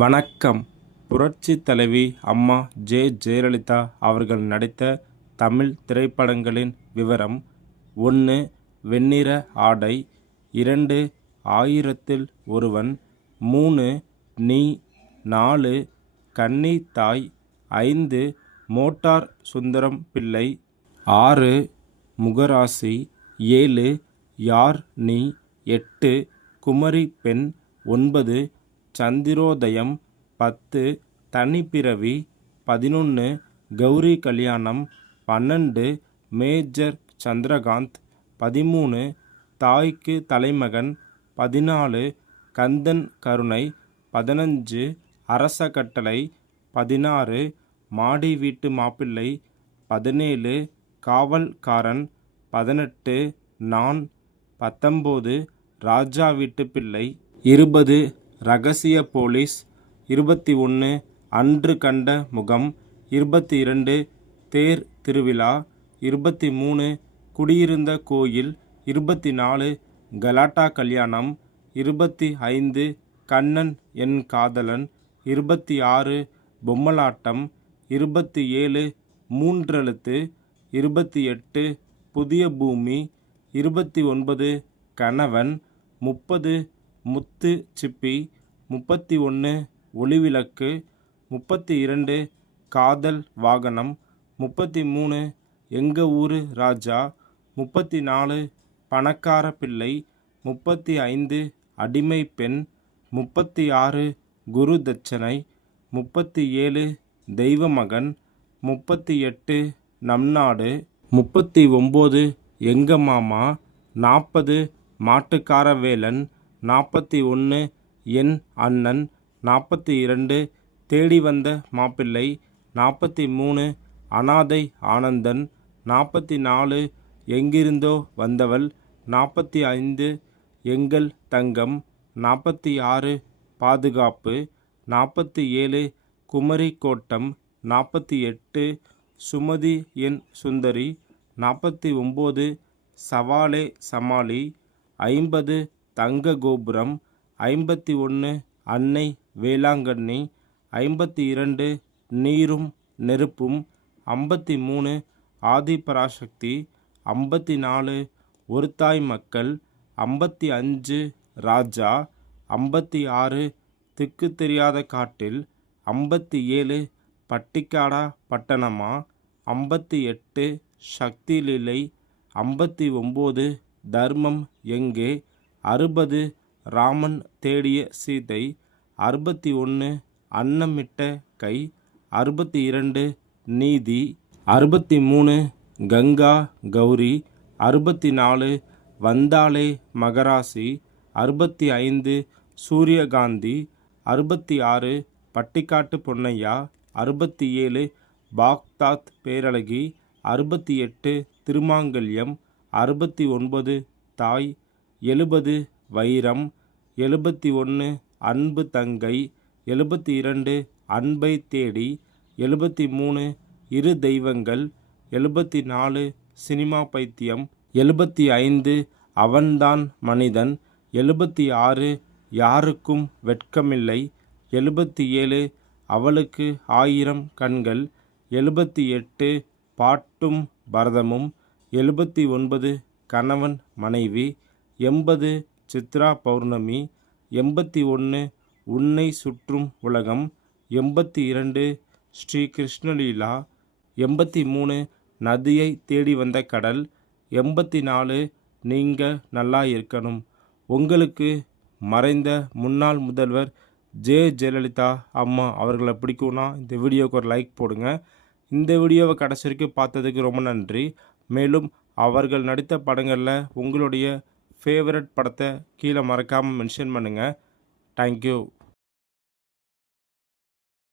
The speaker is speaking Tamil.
வணக்கம். புரட்சி தலைவி அம்மா ஜெயலலிதா அவர்கள் நடித்த தமிழ் திரைப்படங்களின் விவரம்: 1. வெண்ணிற ஆடை. 2. ஆயிரத்தில் ஒருவன். 3. நீ. 4. கன்னி தாய். 5. மோட்டார் சுந்தரம் பிள்ளை. 6. முகராசி. 7. யார் நீ. 8. குமரி பெண். 9. சந்திரோதயம். 10. தனிப்பிறவி. 11. கௌரி கல்யாணம். 12. மேஜர் சந்திரகாந்த். 13. தாய்க்கு தலைமகன். 14. கந்தன் கருணை. 15. அரச கட்டளை. 16. மாடி வீட்டு மாப்பிள்ளை. 17. காவல்காரன். 18. நான். 19. ராஜா வீட்டு பிள்ளை. 20. ரகசிய போலீஸ். 21. அன்று கண்ட முகம். 22. தேர் திருவிழா. 23. குடியிருந்த கோயில். 24. கலாட்டா கல்யாணம். 25. கண்ணன் என் காதலன். 26. பொம்மலாட்டம். 27. மூன்றெழுத்து. 28. புதிய பூமி. 29. கணவன். 30. முத்து சிப்பி. 31. ஒளிவிளக்கு. 32. காதல் வாகனம். 33. எங்க ஊரு ராஜா. 34. பணக்கார பிள்ளை. 35. அடிமை பெண். 36. குரு தட்சணை. 37. தெய்வமகன். 38. நம் நாடு. 39. எங்க மாமா. 40. மாட்டுக்கார வேலன். 41. என் அண்ணன். 42. தேடி வந்த மாப்பிள்ளை. 43. அனாதை ஆனந்தன். 44. எங்கிருந்தோ வந்தவள். 45. எங்கள் தங்கம். 46. பாதுகாப்பு. 47. குமரி கோட்டம். 48. சுமதி என் சுந்தரி. 49. சவாலே சமாளி. 50. தங்க கோபுரம். 51. அன்னை வேளாங்கண்ணி. 52. நீரும் நெருப்பும். 53. ஆதிபராசக்தி. 54. ஒரு தாய் மக்கள். 55. ராஜா. 56. திக்கு தெரியாத காட்டில். 57. பட்டிக்காடா பட்டணமா. 58. சக்தி லீலை. 59. தர்மம் எங்கே. 60. ராமன் தேடிய சீதை. 61. அன்னமிட்ட கை. 62. நீதி. 63. கங்கா கௌரி. 64. வந்தாளே மகராசி. 65. சூரியகாந்தி. 66. பட்டிக்காட்டு பொன்னையா. 67. பாக்தாத் பேரழகி. 68. திருமாங்கல்யம். 69. தாய். 70. வைரம். 71. அன்பு தங்கை. 72. அன்பை தேடி. 73. இரு தெய்வங்கள். 74. சினிமா பைத்தியம். 75. அவன்தான் மனிதன். 76. யாருக்கும் வெட்கமில்லை. 77. அவளுக்கு 1000 கண்கள். 78. பாட்டும் பரதமும். 79. கணவன் மனைவி. 80. சித்ரா பௌர்ணமி. 81. உன்னை சுற்றும் உலகம். 82. ஸ்ரீ கிருஷ்ணலீலா. 83. நதியை தேடி வந்த கடல். 84. நீங்க நல்லா இருக்கணும். உங்களுக்கு மறைந்த முன்னாள் முதல்வர் ஜெயலலிதா அம்மா அவர்களை பிடிக்கும்னா இந்த வீடியோவுக்கு ஒரு லைக் போடுங்க. இந்த வீடியோவை கடைசி வரைக்கும் பார்த்ததுக்கு ரொம்ப நன்றி. மேலும் அவர்கள் நடித்த படங்களில் உங்களுடைய ஃபேவரட் படத்தை கீழே மறக்காமல் மென்ஷன் பண்ணுங்கள். தேங்க்யூ.